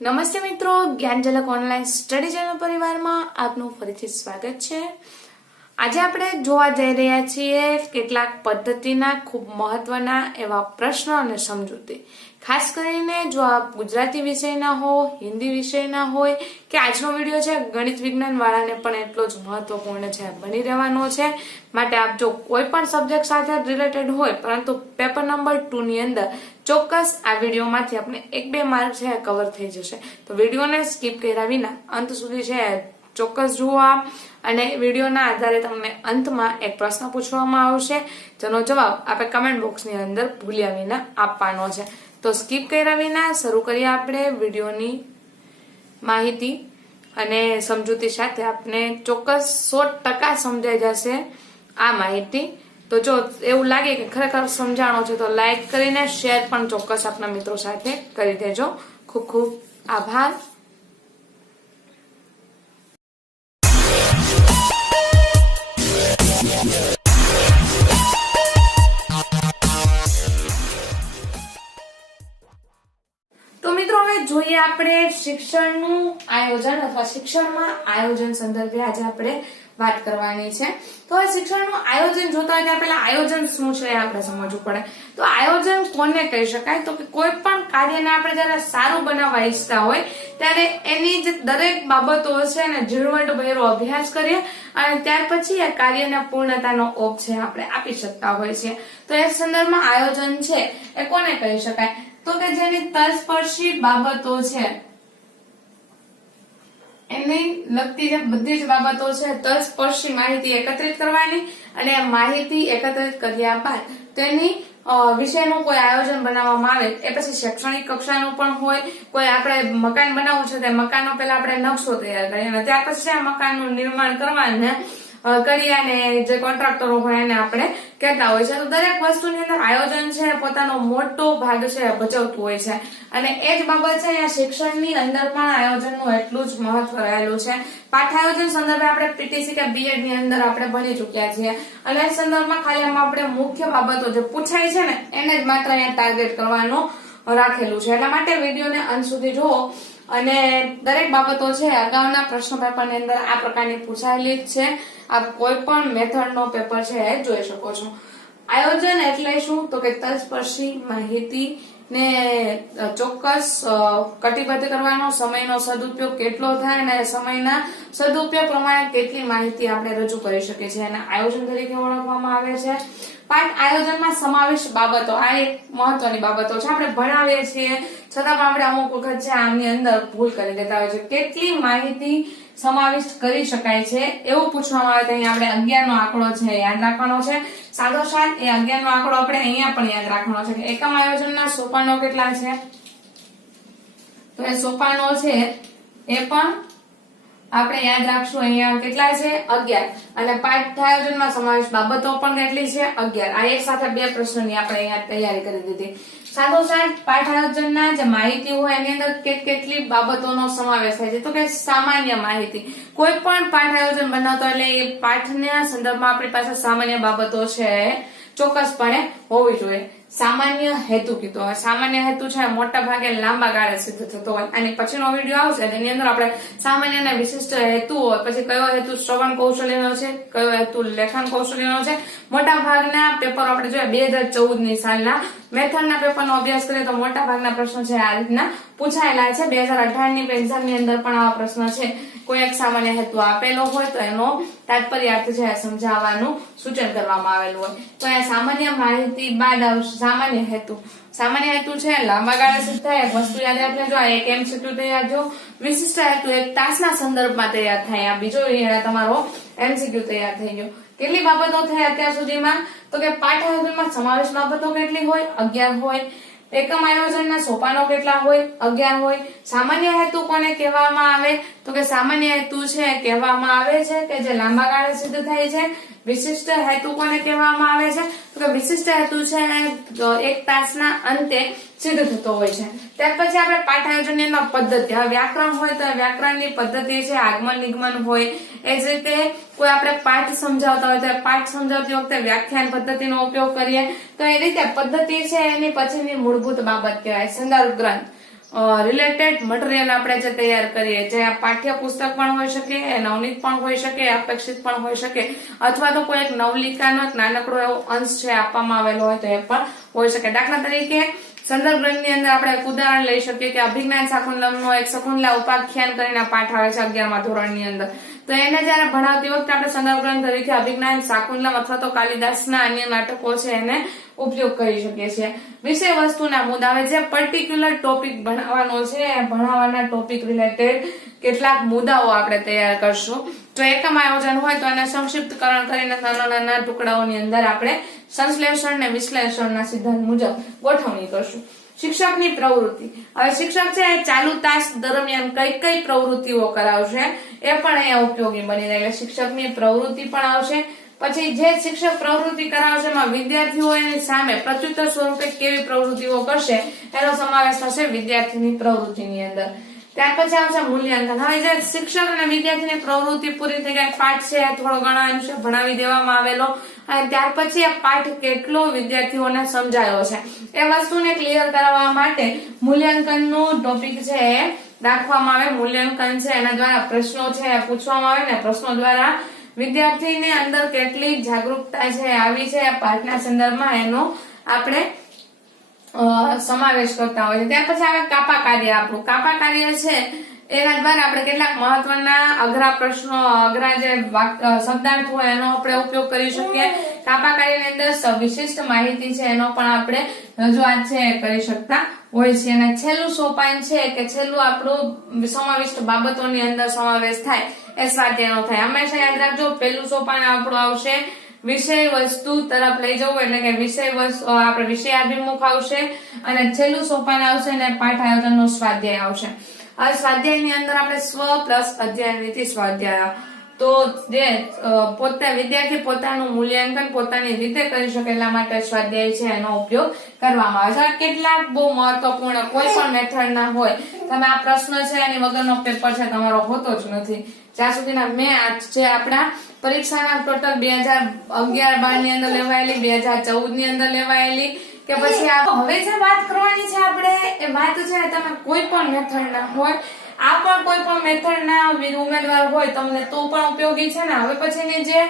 નમસ્તે મિત્રો, જ્ઞાનઝલક online study channel પરિવારમાં આપનું ફરીથી સ્વાગત છે। આજે આપણે જોવા જઈ રહ્યા છીએ કેટલાક પદ્ધતિના ખૂબ મહત્વના એવા પ્રશ્નો અને સમજૂતી। ખાસ કરીને જો આપ ગુજરાતી વિષયના હો, હિન્દી વિષયના હોય કે આજનો વિડીયો છે ગણિત વિજ્ઞાન વાળાને પણ એટલો જ મહત્વપૂર્ણ છે, બની રહેવાનો છે। માટે આપ જો કોઈ પણ સબ્જેક્ટ સાથે રિલેટેડ હોય પરંતુ પેપર નંબર 2 ની અંદર ચોક્કસ આ વિડીયોમાંથી આપણે 1-2 માર્ક છે કવર થઈ જશે, તો વિડીયોને સ્કીપ કર્યા વિના અંત સુધી છે ચોક્કસ જુઓ આપ। અને વિડીયોના આધારે તમને અંતમાં એક પ્રશ્ન પૂછવામાં આવશે, જેનો જવાબ આપણે કમેન્ટ બોક્સની અંદર ભૂલ્યા વિના આપવાનો છે। તો સ્કીપ કર્યા વિના શરૂ કરીએ આપણે વિડીયોની માહિતી અને સમજૂતી સાથે। આપને ચોક્કસ 100% સમજાઈ જશે આ માહિતી। તો જો એવું લાગે કે ખરેખર સમજાણો છે તો લાઈક કરીને શેર પણ ચોક્કસ આપના મિત્રો સાથે કરી દેજો। ખૂબ ખૂબ આભાર। તો મિત્રો હવે જોઈએ આપણે શિક્ષણનું આયોજન અથવા શિક્ષણમાં આયોજન સંદર્ભે આજે આપણે વાત કરવાની છે। તો આ શિક્ષણનું આયોજન જોતા હોય પહેલા આયોજન શું છે એ આપણે સમજવું પડે। તો આયોજન કોને કહી શકાય? તો કે કોઈ પણ કાર્યને આપણે જયારે સારું બનાવવા ઈચ્છતા હોય ત્યારે એની જે દરેક બાબતો છે ને ઝીણવટભેરો અભ્યાસ કરીએ અને ત્યાર પછી એ કાર્યના પૂર્ણતાનો ઓપ છે આપણે આપી શકતા હોય છે। તો એ સંદર્ભમાં આયોજન છે એ કોને કહી શકાય? તો કે જેની તલસ્પર્શી બાબતો છે એની લગતી જે બધી જ બાબતો છે તલસ્પર્શી માહિતી એકત્રિત કરવાની અને માહિતી એકત્રિત કર્યા બાદ તેની વિષયનું કોઈ આયોજન બનાવવામાં આવે। એ પછી શૈક્ષણિક કક્ષાનું પણ હોય, કોઈ આપણે મકાન બનાવવું છે તે મકાનનો પહેલા આપણે નકશો તૈયાર કરીએ અને ત્યાર પછી આ મકાનનું નિર્માણ કરવાને કરી અને જે કોન્ટ્રાક્ટરો હોય એને આપણે કહેતા હોય છે। તો દરેક વસ્તુની અંદર આયોજન છે પોતાનો મોટો ભાગ છે ભજવતું હોય છે અને એ જ બાબત છે અહીંયા શિક્ષણની અંદર પણ આયોજનનું એટલું જ મહત્વ રહેલું છે। પાઠ આયોજન સંદર્ભે આપણે પીટીસી કે બીએડ ની અંદર આપણે ભણી ચૂક્યા છીએ અને એ સંદર્ભમાં ખાલી આમાં આપણે મુખ્ય બાબતો જે પૂછાય છે ને એને જ માત્ર અહીંયા ટાર્ગેટ કરવાનું રાખેલું છે। એટલા માટે વિડીયોને અંત સુધી જુઓ અને દરેક બાબતો છે અગાઉના પ્રશ્ન પેપરની અંદર આ પ્રકારની પૂછાયેલી જ છે। આપ કોઈ પણ મેથડનો પેપર છે એ જોઈ શકો છો। આયોજન એટલે શું? તો કે તલસ્પર્શી માહિતી ને ચોક્કસ કટિબદ્ધ કરવાનો, સમયનો સદુપયોગ કેટલો થાય અને સમયના સદુપયોગ પ્રમાણે કેટલી માહિતી આપણે રજૂ કરી શકીએ છીએ અને આયોજન તરીકે ઓળખવામાં આવે છે। પાઠ આયોજનમાં સમાવેશ બાબતો આ એક મહત્વની બાબતો છે। આપણે ભણાવીએ છીએ છતાં પણ આપણે અમુક વખત છે આની અંદર ભૂલ કરી દેતા હોય છે। કેટલી માહિતી સમાવિષ્ટ કરી શકાય છે એવું પૂછવામાં આવે તો અહીંયા આપણે 11 નો આંકડો છે યાદ રાખવાનો છે। સાથોસાથ એ 11 નો આંકડો આપણે અહીંયા પણ યાદ રાખવાનો છે કે એકમ આયોજનના સોપાનો કેટલા છે? તો એ સોપાનો છે એ પણ આપણે યાદ રાખશું। અહીંયા કેટલા છે? 11 અને પાઠ આયોજનમાં સમાવેશ બાબતો પણ કેટલી છે? 11। આ એક સાથે બે પ્રશ્નોની આપણે અહીંયા તૈયારી કરી દીધી। સાથોસાથ પાઠ આયોજનના જે માહિતી હોય એની અંદર કેટલી બાબતોનો સમાવેશ થાય છે? તો કે સામાન્ય માહિતી। કોઈ પણ પાઠ આયોજન બનાવતો એટલે એ પાઠના સંદર્ભમાં આપણી પાસે સામાન્ય બાબતો છે ચોક્કસપણે હોવી જોઈએ। સામાન્ય હેતુ કીધો હોય, સામાન્ય હેતુ છે મોટા ભાગે લાંબા ગાળે સિદ્ધ થતો હોય અને પછીનો વિડીયો આવશે તેની અંદર આપણે સામાન્ય અને વિશિષ્ટ હેતુ હોય, પછી કયો હેતુ શ્રવણ કૌશલ્યનો છે, કયો હેતુ લેખન કૌશલ્યનો છે। મોટા ભાગના પેપરો આપણે જોઈએ 2014 ની સાલના મેથડના પેપરનો અભ્યાસ કરીએ તો મોટા ભાગના પ્રશ્નો છે આ રીતના પૂછાયેલા છે। 2018 ની એક્ઝામની અંદર પણ આવા પ્રશ્ન છે કોઈ એક સામાન્ય હેતુ આપેલો હોય તો એનો તાત્પર્યાર્થ છે સમજાવવાનું સૂચન કરવામાં આવેલું હોય। તો અહીંયા સામાન્ય માહિતી બાદ આવશે સામાન્ય હેતુ। સામાન્ય હેતુ છે લાંબા ગાળે સિદ્ધ થાય એક વસ્તુ યાદ રાખજો। જો એક એમસીક્યુ તૈયાર જો વિશિષ્ટ હેતુ એક તાસના સંદર્ભમાં તૈયાર થાય। આ બીજો તમારો એમસીક્યુ તૈયાર થઈ ગયો। કેટલી બાબતો થઈ અત્યાર સુધીમાં? તો કે પાઠ આયોજનમાં સમાવેશ બાબતો કેટલી હોય? 11 હોય। એકમ આયોજનના સોપાનો કેટલા હોય? 11 હોય। સામાન્ય હેતુ કોને કહેવામાં આવે? તો કે સામાન્ય હેતુ છે કહેવામાં આવે છે કે જે લાંબા ગાળે સિદ્ધ થાય છે। વિશિષ્ટ હેતુ કોને કહેવામાં આવે છે? તો કે વિશિષ્ટ હેતુ છે એક તાસના અંતે સિદ્ધ થતો હોય છે। ત્યાર પછી આપણે પાઠ આયોજનની અંદર પદ્ધતિ, હવે વ્યાકરણ હોય તો વ્યાકરણની પદ્ધતિ છે આગમન નિગમન હોય। એ જ રીતે કોઈ આપણે પાઠ સમજાવતા હોય તો પાઠ સમજાવતી વખતે વ્યાખ્યાન પદ્ધતિનો ઉપયોગ કરીએ તો એ રીતે પદ્ધતિ છે એની પછીની મૂળભૂત બાબત કહેવાય। સંદર્ભ ગ્રંથ રિલેટેડ મટીરિયલ આપણે જે તૈયાર કરીએ, જે પાઠ્યપુસ્તક પણ હોઈ શકે, નવનીત પણ હોઈ શકે, અપેક્ષિત પણ હોઈ શકે, અથવા તો કોઈ એક નવલિકાનો એક નાનકડો એવો અંશ છે આપવામાં આવેલો હોય તો એ પણ હોઈ શકે. દાખલા તરીકે સંદર્ભ ગ્રંથની અંદર આપણે એક ઉદાહરણ લઈ શકીએ કે અભિજ્ઞાન શાકુંતલમનો એક શકુંતલા ઉપાખ્યાન કરીને પાઠ આવે છે 11મા ધોરણની અંદર. તો એને જયારે ભણાવતી વખતે આપણે સંદર્ભ ગ્રંથ તરીકે અભિજ્ઞાન શાકુંતલમ અથવા તો કાલિદાસના અન્ય નાટકો છે એને ઉપયોગ કરી શકીએ છીએ. વિષય વસ્તુના મુદ્દા, હવે જે પર્ટિક્યુલર ટોપિક ભણાવવાનો છે, ભણાવવાના ટોપિક રિલેટેડ કેટલાક મુદ્દાઓ આપણે તૈયાર કરશું. જો એકમ આયોજન હોય તો એને સંક્ષિપ્તકરણ કરીને નાના નાના ટુકડાઓની અંદર આપણે સંશ્લેષણ ને વિશ્લેષણના સિદ્ધાંત મુજબ ગોઠવણી કરશું. શિક્ષકની પ્રવૃત્તિ, હવે શિક્ષક છે એ ચાલુ તાસ દરમિયાન કઈ કઈ પ્રવૃત્તિઓ કરાવશે એ પણ અહીંયા ઉપયોગી બની રહે. એટલે શિક્ષકની પ્રવૃત્તિ પણ આવશે. પછી જે શિક્ષક પ્રવૃત્તિ કરાવશે એમાં વિદ્યાર્થીઓ એની સામે પ્રત્યુત્તર સ્વરૂપે કેવી પ્રવૃત્તિઓ કરશે એનો સમાવેશ થશે વિદ્યાર્થીની પ્રવૃત્તિની અંદર. ત્યાર પછી આવશે મૂલ્યાંકન. હવે જે શિક્ષક અને વિદ્યાર્થીની પ્રવૃત્તિ પૂરી થઈ ગઈ, પાઠ છે થોડો ઘણો અંશે ભણાવી દેવામાં આવેલો, અને ત્યાર પછી આ પાઠ કેટલો વિદ્યાર્થીઓને સમજાયો છે એ વસ્તુને ક્લિયર કરવા માટે મૂલ્યાંકનનો ટોપિક છે એ રાખવામાં આવે. મૂલ્યાંકન છે એના દ્વારા પ્રશ્નો છે પૂછવામાં આવે ને પ્રશ્નો દ્વારા વિદ્યાર્થીની અંદર કેટલી જાગૃતતા છે આવી છે પાઠના સંદર્ભમાં એનો આપણે સમાવેશ કરતા હોય છે. ત્યાર પછી આવે કાપા કાર્ય. આપણું કાપા કાર્ય છે એના દ્વારા આપણે કેટલાક મહત્વના અઘરા પ્રશ્નો, અઘરા જે શબ્દાર્થ હોય એનો આપણે ઉપયોગ કરી શકીએ. કાપા કાર્યની અંદર વિશિષ્ટ માહિતી છે એનો પણ આપણે રજૂઆત છે કરી શકતા હોય છે. અને છેલ્લું સોપાન છે કે છેલ્લું આપણું સમાવિષ્ટ બાબતોની અંદર સમાવેશ થાય એ સ્વાધ્યાયનો થાય. હંમેશા યાદ રાખજો, પહેલું સોપાન આપણું આવશે વિષય વસ્તુ તરફ લઈ જવું, એટલે કે વિષય વસ્તુ આપણે વિષયાભિમુખ આવશે, અને છેલ્લું સોપાન આવશે ને પાઠ આયોજનનો સ્વાધ્યાય આવશે. આ સ્વાધ્યાયની અંદર આપણે સ્વ પ્લસ અધ્યાય નીતિ સ્વાધ્યાય, તો જે પોતે વિદ્યાર્થી પોતાનું મૂલ્યાંકન પોતાની રીતે કરી શકે એટલા માટે સ્વાધ્યાય છે એનો ઉપયોગ કરવામાં આવે છે. કેટલાક બહુ મહત્વપૂર્ણ કોઈ પણ મેથડ ના હોય, તમે આ પ્રશ્ન છે એની વગરનો પેપર છે તમારો હોતો જ નથી. જ્યાં સુધીના મેં જે આપણા પરીક્ષાના ટોટલ 2011-12 ની અંદર લેવાયેલી, 2014 ની અંદર લેવાયેલી, કે પછી હવે જે વાત કરવાની છે આપણે એ વાત છે તમે કોઈ પણ મેથડ ના હોય, આ પણ કોઈ પણ મેથડ ના ઉમેદવાર હોય તમને તો પણ ઉપયોગી છે ને. હવે પછીની જે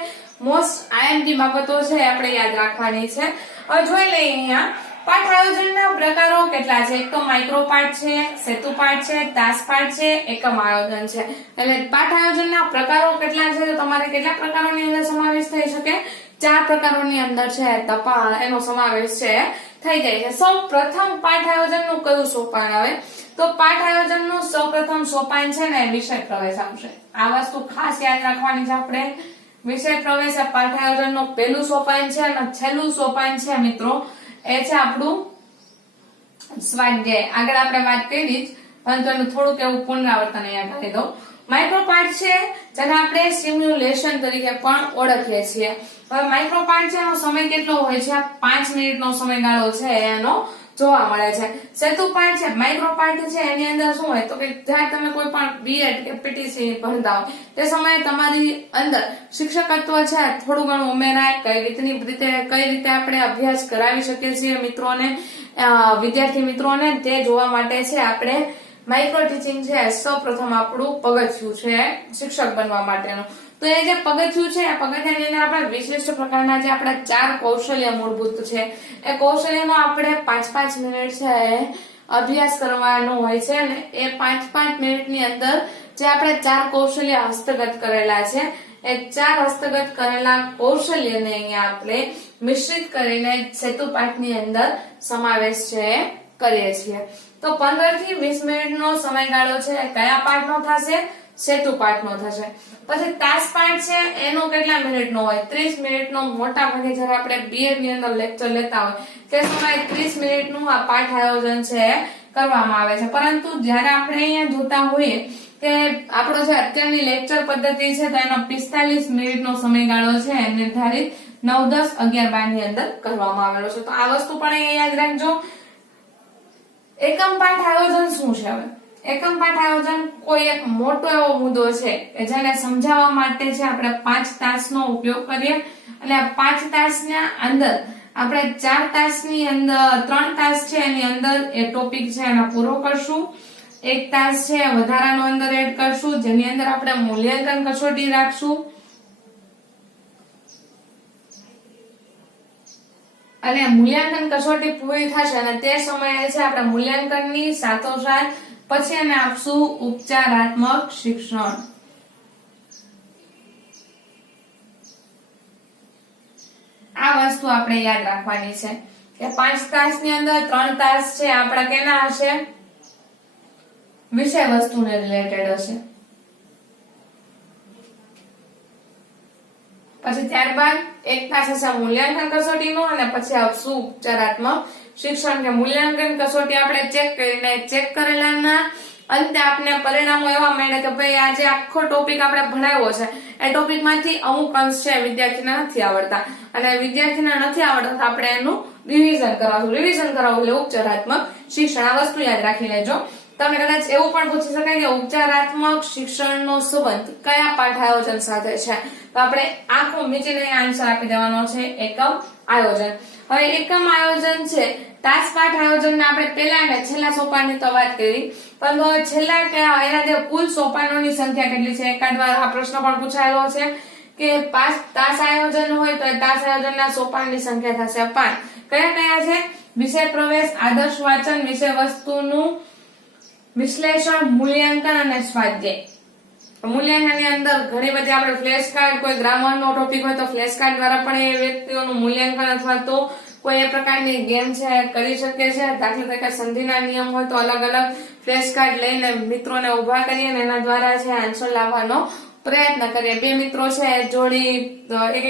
મોસ્ટ આઈએમપી બાબતો છે આપણે યાદ રાખવાની છે. હવે જોઈ લઈએ અહીંયા પાઠ આયોજનના પ્રકારો કેટલા છે. એક તો માઇક્રો પાઠ છે, સેતુ પાઠ છે, તાસ પાઠ છે, એકમ આયોજન છે. એટલે પાઠ આયોજનના પ્રકારો કેટલા છે તો તમારે કેટલા પ્રકારોની અંદર સમાવેશ થઈ શકે? 4 પ્રકારોની અંદર છે ટપાલ એનો સમાવેશ છે થઈ જાય છે. સૌ પ્રથમ પાઠ આયોજનનું કયું સોપાન આવે તો પાઠ આયોજનનું સૌપ્રથમ સોપાન છે ને વિષય પ્રવેશ આવશે. આ વસ્તુ ખાસ યાદ રાખવાની છે આપણે. વિષય પ્રવેશ એ પાઠ આયોજનનું પહેલું સોપાન છે, અને છેલ્લું સોપાન છે મિત્રો એ છે આપણું સ્વાધ્યાય. આગળ આપણે વાત કરી જ, પરંતુ એનું થોડુંક એવું પુનરાવર્તન અહીંયા કરી દઉં. માઇક્રો પાઠ છે જેને આપણે સિમ્યુલેશન તરીકે પણ ઓળખીએ છીએ. હવે માઇક્રો પાઠ છે એનો સમય કેટલો હોય છે? 5 મિનિટનો સમયગાળો છે એનો જોવા મળે છે. સેતુ પાઠ છે, માઇક્રો પાઠ છે એની અંદર શું હોય તો કે જ્યારે તમે કોઈ પણ બીએડ કે પીટીસી ભણતા હોય તે સમયે તમારી અંદર શિક્ષકત્વ છે થોડું ઘણું ઉમેરાય, કઈ રીતે આપણે અભ્યાસ કરાવી શકીએ છીએ મિત્રોને, વિદ્યાર્થી મિત્રોને, તે જોવા માટે છે આપણે માઇક્રો ટીચિંગ છે સૌપ્રથમ આપણું પગથિયું છે શિક્ષક બનવા માટેનું. તો એ જે પગથિયું છે એ પગથિયાની અંદર આપણે વિશિષ્ટ પ્રકારના જે આપણા 4 કૌશલ્ય મૂળભૂત છે એ કૌશલ્યનો આપણે 5-5 મિનિટ છે અભ્યાસ કરવાનો હોય છે, અને એ 5-5 મિનિટની અંદર જે આપણે 4 કૌશલ્ય હસ્તગત કરેલા છે એ 4 હસ્તગત કરેલા કૌશલ્યને અહીંયા આપણે મિશ્રિત કરીને સેતુ પાઠની અંદર સમાવેશ છે કરીએ છીએ. તો 15 થી 20 મિનિટનો સમયગાળો છે કયા પાઠનો થશે? સેતુ પાઠનો થશે. પછી તાસ પાઠ છે એનો કેટલા મિનિટનો હોય? 30 મિનિટનો. મોટા ભાગે જ્યારે આપણે બીએડ ની અંદર લેક્ચર લેતા હોય તે સમયે 30 મિનિટનું આ પાઠ આયોજન છે કરવામાં આવે છે. પરંતુ જ્યારે આપણે અહીંયા જોતા હોઈએ કે આપણો જે અત્યારની લેક્ચર પદ્ધતિ છે તો એનો 45 મિનિટનો સમયગાળો છે નિર્ધારિત 9, 10, 11, 12 ની અંદર કરવામાં આવેલો છે. તો આ વસ્તુ પણ અહીંયા યાદ રાખજો. એકમ પાઠ આયોજન શું છે? હવે એકમ પાઠ આયોજન કોઈ એક મોટો એવો મુદ્દો છે કે જેને સમજાવવા માટે છે આપણે 5 તાસનો ઉપયોગ કરીએ, અને આ 5 તાસના અંદર આપણે 4 તાસની અંદર 3 તાસ છે એની અંદર એ ટોપિક છે એના પૂરો કરશું. 1 તાસ છે વધારાનો અંદર એડ કરશું, જેની અંદર આપણે મૂલ્યાંકન કસોટી રાખશું. અને મૂલ્યાંકન કસોટી પૂરી થશે અને તે સમયે છે આપણે મૂલ્યાંકનની સાથોસાથ પછી અમે આપશું ઉપચારાત્મક શિક્ષણ. આ વસ્તુ આપણે યાદ રાખવાની છે કે 5 તાસની અંદર 3 તાસ છે આપણા કેના હશે? વિષય વસ્તુને રિલેટેડ હશે. પછી ત્યારબાદ 1 તાસ હશે મૂલ્યાંકન કસોટીનો અને પછી આપશું ઉપચારાત્મક શિક્ષણ. કે મૂલ્યાંકન કસોટી આપણે ચેક કરીને ચેક કરેલાના અંતે આપને પરિણામો એવા મળે કે ભાઈ આજે આખો ટોપિક આપણે ભણાવ્યો છે એ ટોપિક માંથી અમુક અંશ છે વિદ્યાર્થીને નથી આવડતા અને વિદ્યાર્થીને નથી આવડતા આપણે એનું રિવિઝન કરાવવું એટલે ઉપચારાત્મક શિક્ષણ. આ વસ્તુ યાદ રાખી લેજો. તમને કદાચ એવું પણ પૂછી શકાય કે ઉપચારાત્મક શિક્ષણનો સંબંધ કયા પાઠ આયોજન સાથે છે, તો આપણે આખો મીચીને આન્સર આપી દેવાનો છે એકમ આયોજન. હવે એકમ આયોજન છે તાસ પાઠ આયોજન આપણે પહેલા અને છેલ્લા સોપાનની તો વાત કરી, પરંતુ હવે છેલ્લા કે એના જે કુલ સોપાનોની સંખ્યા કેટલી છે? એકાદ વાર આ પ્રશ્ન પણ પૂછાયેલો છે કે 5 તાસ આયોજન હોય તો તાસ આયોજનના સોપાનની સંખ્યા થશે 5. કયા કયા છે? વિષય પ્રવેશ, આદર્શ વાંચન, વિષય વસ્તુનું વિશ્લેષણ, મૂલ્યાંકન અને સ્વાધ્યાય. મૂલ્યાંકનની અંદર ઘણી બધી આપણે ફ્લેશ કાર્ડ, કોઈ ગ્રામરનો ટોપિક હોય તો ફ્લેશ કાર્ડ દ્વારા પણ એ વ્યક્તિઓનું મૂલ્યાંકન અથવા તો કોઈ એ પ્રકારની ગેમ છે કરી શકે છે. દાખલા તરીકે સંધિના નિયમ હોય તો અલગ અલગ ફ્લેશ કાર્ડ લઈને મિત્રોને ઉભા કરીએ અને એના દ્વારા છે આન્સર લાવવાનો પ્રયત્ન કરીએ. 2 મિત્રો છે જોડી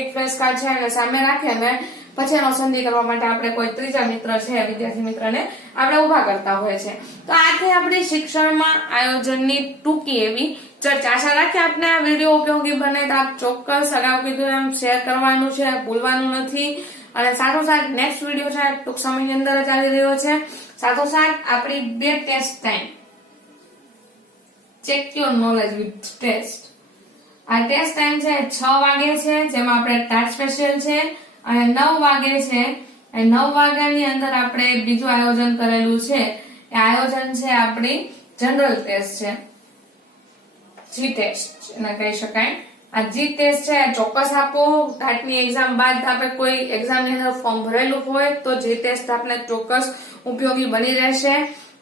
એક ફ્લેશ કાર્ડ છે એને સામે રાખે અને પછી એનો સંધિ કરવા માટે આપણે કોઈ ત્રીજા મિત્ર છે વિદ્યાર્થી મિત્રને આપણે ઉભા કરતા હોય છે. તો આથી આપણી શિક્ષણમાં આયોજનની ટૂંકી એવી ચર્ચા. આશા રાખીએ આપને આ વિડીયો ઉપયોગી બને તો આપ ચોક્કસ અગાઉ કીધું એમ શેર કરવાનું છે, ભૂલવાનું નથી. અને સાથોસાથ નેક્સ્ટ વિડીયો છે ટૂંક સમયની અંદર જ આવી રહ્યો છે. સાથોસાથ આપણી 2 test time, check your knowledge with test. આ ટેસ્ટ ટાઈમ છે 6 વાગે છે, જેમાં આપણે ટાટ સ્પેશિયલ છે, અને 9 વાગે છે. 9 વાગ્યાની અંદર આપણે બીજું આયોજન કરેલું છે. એ આયોજન છે આપણી જનરલ ટેસ્ટ છે, જી ટેસ્ટ એને કહી શકાય. આ જી ટેસ્ટ છે ચોક્કસ આપો. ટાટની એક્ઝામ બાદ આપણે કોઈ એક્ઝામની અંદર ફોર્મ ભરેલું હોય તો જી ટેસ્ટ આપણે ચોક્કસ ઉપયોગી બની રહેશે.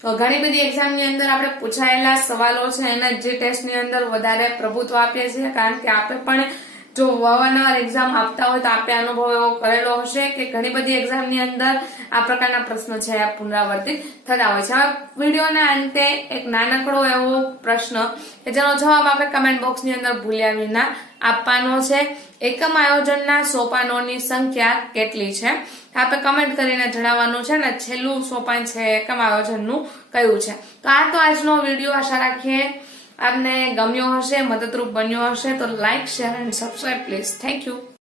તો ઘણી બધી એક્ઝામની અંદર આપણે પૂછાયેલા સવાલો છે એના જી ટેસ્ટની અંદર વધારે પ્રભુત્વ આપીએ છીએ, કારણ કે આપણે પણ જો અવારનવાર એક્ઝામ આપતા હોય તો આપણે અનુભવ એવો કરેલો હશે કે ઘણી બધી એક્ઝામની અંદર આ પ્રકારના પ્રશ્નો છે પુનરાવર્તિત થતા હોય છે. હવે વિડીયોના અંતે એક નાનકડો એવો પ્રશ્ન કે જેનો જવાબ આપણે કમેન્ટ બોક્સની અંદર ભૂલ્યા વિના આપવાનો છે. એકમ આયોજનના સોપાનોની સંખ્યા કેટલી છે આપણે કમેન્ટ કરીને જણાવવાનું છે, ને છેલ્લું સોપાન છે એકમ આયોજનનું કયું છે. તો આ તો આજનો વિડીયો. આશા રાખીએ આપને ગમ્યો હશે, મદદરૂપ બન્યો હશે. તો like, share and subscribe please. Thank you.